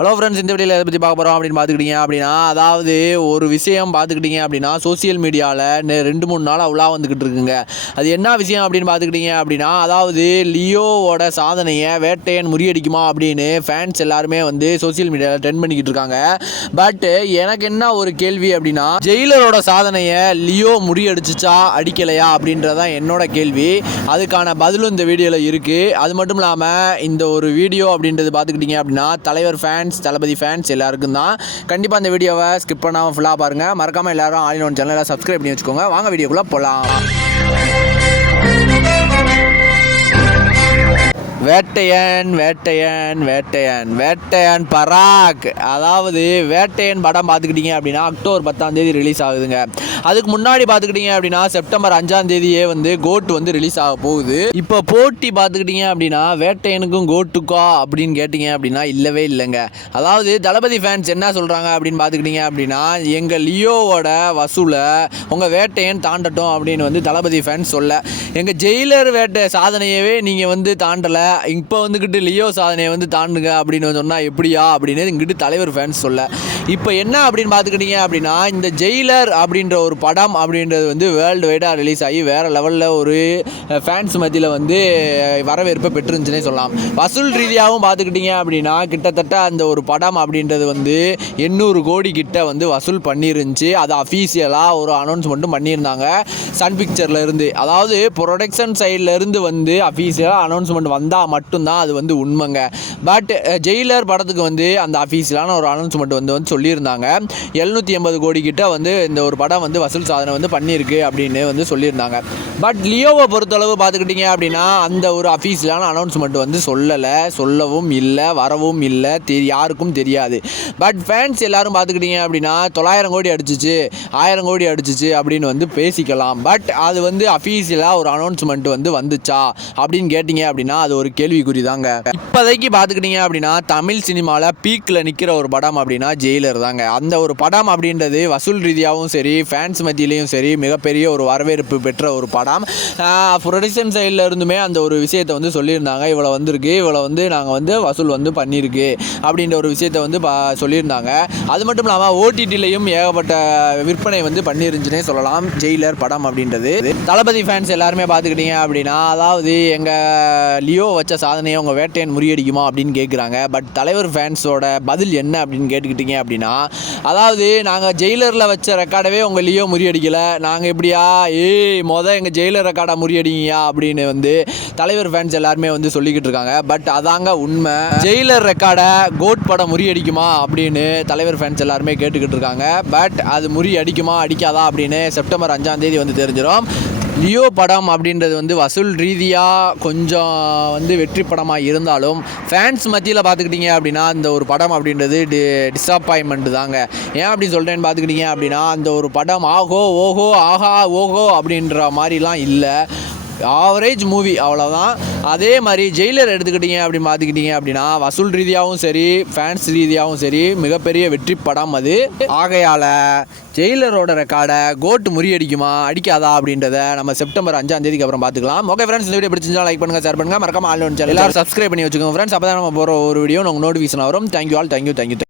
Hello friends இந்த வீடியோவில் எதை பற்றி பார்க்க போகிறோம் அப்படின்னு பார்த்துக்கிட்டீங்க அப்படின்னா அதாவது ஒரு விஷயம் பார்த்துக்கிட்டீங்க அப்படின்னா சோஷியல் மீடியாவில் ரெண்டு மூணு நாளாக அவ்வளோ வந்துக்கிட்டு இருக்குங்க. அது என்ன விஷயம் அப்படின்னு பார்த்துக்கிட்டீங்க அப்படின்னா அதாவது லியோவோட சாதனையை வேட்டையன் முறியடிக்குமா அப்படின்னு ஃபேன்ஸ் எல்லாருமே வந்து சோஷியல் மீடியாவில் ட்ரெண்ட் பண்ணிக்கிட்டு இருக்காங்க. பட் எனக்கு என்ன ஒரு கேள்வி அப்படின்னா ஜெயிலரோட சாதனையை லியோ முறியடிச்சிச்சா அடிக்கலையா அப்படின்றதான் என்னோட கேள்வி. அதுக்கான பதிலும் இந்த வீடியோவில் இருக்குது அது மட்டும் இல்லாமல் இந்த ஒரு வீடியோ அப்படின்றது பார்த்துக்கிட்டிங்க அப்படின்னா தலைவர் ஃபேன் ஃபேன்ஸ் தளபதி ஃபேன்ஸ் எல்லாருக்கும் தான். கண்டிப்பாக அந்த வீடியோவை ஸ்கிப் பண்ணாமல் ஃபுல்லாக பாருங்கள் மறக்காமல் எல்லாரும் ஆல் ஒன் சேனலை சப்ஸ்கிரைப் பண்ணி வச்சுக்கோங்க. வாங்க வீடியோக்குள்ளே போகலாம் வேட்டையன் வேட்டையன் வேட்டையன். வேட்டையன் பராக். அதாவது வேட்டையன் படம் பார்த்துக்கிட்டிங்க அப்படின்னா அக்டோபர் பத்தாம் தேதி ரிலீஸ் ஆகுதுங்க. அதுக்கு முன்னாடி பார்த்துக்கிட்டிங்க அப்படின்னா செப்டம்பர் அஞ்சாம் தேதியே வந்து கோட் வந்து ரிலீஸ் ஆக போகுது. இப்போ போட்டி பார்த்துக்கிட்டிங்க அப்படின்னா வேட்டையனுக்கும் கோட்டுக்கா அப்படின்னு கேட்டிங்க அப்படின்னா இல்லவே இல்லைங்க. அதாவது தளபதி ஃபேன்ஸ் என்ன சொல்கிறாங்க அப்படின்னு பார்த்துக்கிட்டிங்க அப்படின்னா எங்கள் லியோவோட வசூலை உங்கள் வேட்டையன் தாண்டட்டும் அப்படின்னு வந்து தளபதி ஃபேன்ஸ் சொல்ல. எங்கள் ஜெயிலர் வேட்டை சாதனையவே நீங்கள் வந்து தாண்டலை. இப்போ வந்துக்கிட்டு லியோ சாதனையை வந்து தாண்டுங்க அப்படின்னு சொன்னால் எப்படியா அப்படின்னு இங்கிட்டு தலைவர் ஃபேன்ஸ் சொல்ல. இப்போ என்ன அப்படின்னு பார்த்துக்கிட்டீங்க அப்படின்னா இந்த ஜெயிலர் அப்படின்ற ஒரு படம் அப்படின்றது வந்து வேர்ல்டு வைடாக ரிலீஸ் ஆகி வேறு லெவலில் ஒரு ஃபேன்ஸ் மத்தியில் வந்து வரவேற்பை பெற்றுருந்துச்சுன்னே சொல்லலாம். வசூல் ரீதியாகவும் பார்த்துக்கிட்டிங்க அப்படின்னா கிட்டத்தட்ட அந்த ஒரு படம் அப்படின்றது வந்து எண்ணூறு கோடி கிட்ட வந்து வசூல் பண்ணிருந்துச்சு. அது அஃபீஷியலாக ஒரு அனௌன்ஸ்மெண்ட்டும் பண்ணியிருந்தாங்க. சன் பிக்சரில் இருந்து. அதாவது ப்ரொடக்ஷன் சைட்லேருந்து வந்து அஃபீஷியலாக அனௌன்ஸ்மெண்ட் வந்தால் மட்டும்தான் அது வந்து உண்மைங்க. பட் ஜெயிலர் படத்துக்கு வந்து அந்த அஃபீஷியலான ஒரு அனௌன்ஸ்மெண்ட் வந்து வந்து சொல்லியிருந்தாங்க. எழுநூற்றி எண்பது கோடி கிட்ட வந்து இந்த ஒரு படம் வந்து வசூல் சாதனை வந்து பண்ணியிருக்கு அப்படின்னு வந்து சொல்லியிருந்தாங்க. பட் லியோவை பொறுத்தளவு பார்த்துக்கிட்டிங்க அப்படின்னா அந்த ஒரு அஃபீஷியலான அனௌன்ஸ்மெண்ட் வந்து சொல்லலை. சொல்லவும் இல்லை வரவும் இல்லை தெரி யாருக்கும் தெரியாது. பட் ஃபேன்ஸ் எல்லாரும் பார்த்துக்கிட்டிங்க அப்படின்னா தொள்ளாயிரம் கோடி அடிச்சிச்சு ஆயிரம் கோடி அடிச்சிச்சு அப்படின்னு வந்து பேசிக்கலாம். பட் அது வந்து அஃபீஷியலாக ஒரு அனௌன்ஸ்மெண்ட் வந்து வந்துச்சா அப்படின்னு கேட்டிங்க அப்படின்னா அது ஒரு கேள்விக்குறி தாங்க இப்போதைக்கு பார்த்துக்கிட்டிங்க அப்படின்னா தமிழ் சினிமாவில் பீக்கில் நிற்கிற ஒரு படம் அப்படின்னா ஜெயிலர் தாங்க அந்த ஒரு படம் அப்படின்றது வசூல் ரீதியாகவும் சரி ஃபேன்ஸ் மத்தியிலையும் சரி மிகப்பெரிய ஒரு வரவேற்பு பெற்ற ஒரு படம். ப்ரொடக்ஷன் சைடில் இருந்துமே அந்த ஒரு விஷயத்தை வந்து சொல்லியிருந்தாங்க. இவ்வளோ வந்திருக்கு இவ்வளோ வந்து நாங்கள் வந்து வசூல் வந்து பண்ணியிருக்கு அப்படின்ற ஒரு விஷயத்தை வந்து பா சொல்லியிருந்தாங்க. அது மட்டும் இல்லாமல் ஓடிடிலையும் ஏகப்பட்ட விற்பனை வந்து பண்ணிருந்துச்சுனே சொல்லலாம். ஜெயிலர் படம் அப்படின்றது. தளபதி ஃபேன்ஸ் எல்லாருமே பார்த்துக்கிட்டீங்க அப்படின்னா அதாவது எங்கள் லியோ வச்ச சாதனையை உங்கள் வேட்டையன் முறியடிக்குமா அப்படின்னு கேட்குறாங்க பட் தலைவர் ஃபேன்ஸோட பதில் என்ன அப்படின்னு கேட்டுக்கிட்டீங்க அப்படின்னா அதாவது நாங்கள் ஜெயிலரில் வச்ச ரெக்கார்டவே உங்கள் லியோ முறியடிக்கலை. நாங்கள் எப்படியா ஏய் மொதல் எங்கள் ஜெயிலர் ரெக்கார்டை முறியடிங்கயா அப்படின்னு வந்து தலைவர் ஃபேன்ஸ் எல்லாருமே வந்து சொல்லிக்கிட்டு இருக்காங்க. பட் அதாங்க உண்மை. ஜெயிலர் ரெக்கார்டை கோட் படம் முறியடிக்குமா அப்படின்னு தலைவர் ஃபேன்ஸ் எல்லாருமே கேட்டுக்கிட்டு இருக்காங்க. பட் அது முறியடிக்குமா அடிக்காதா அப்படின்னு செப்டம்பர் அஞ்சாம் தேதி வந்து தெரிஞ்சிடும் லியோ படம் அப்படின்றது வந்து வசூல் ரீதியாக கொஞ்சம் வந்து வெற்றி படமாக இருந்தாலும் ஃபேன்ஸ் மத்தியில் பார்த்துக்கிட்டிங்க அப்படின்னா அந்த ஒரு படம் அப்படின்றது டி டிஸப்பாயின்மெண்ட் தாங்க. ஏன் அப்படி சொல்கிறேன்னு பார்த்துக்கிட்டிங்க அப்படின்னா அந்த ஒரு படம் ஆகோ ஓஹோ ஆஹா ஓஹோ அப்படின்ற மாதிரிலாம் இல்லை. ஆவரேஜ் மூவி அவ்வளோதான் அதே மாதிரி ஜெயிலர் எடுத்துக்கிட்டீங்க அப்படின்னு பார்த்துக்கிட்டீங்க அப்படின்னா வசூல் ரீதியாகவும் சரி ஃபேன்ஸ் ரீதியாகவும் சரி மிகப்பெரிய வெற்றி படம் அது. ஆகையால் ஜெயிலரோட ரெக்கார்டை கோட் முறியடிக்குமா அடிக்காதா அப்படின்றத நம்ம செப்டம்பர் அஞ்சாம் தேதிக்கு அப்புறம் பார்த்துக்கலாம். ஓகே ஃப்ரெண்ட்ஸ் இந்த வீடியோ பிடிச்சிருந்தா லைக் பண்ணுங்கள் ஷேர் பண்ணுங்கள் மறக்காம ஆல் ஒன் சேனல் எல்லாரும் சப்ஸ்கிரைப் பண்ணி வச்சுக்கோங்க ஃப்ரெண்ட்ஸ் அப்போ தான் நம்ம போகிற ஒரு வீடியோ உங்களுக்கு நோட்டிஃபிகேஷன் வரும். Thank you all thank you thank you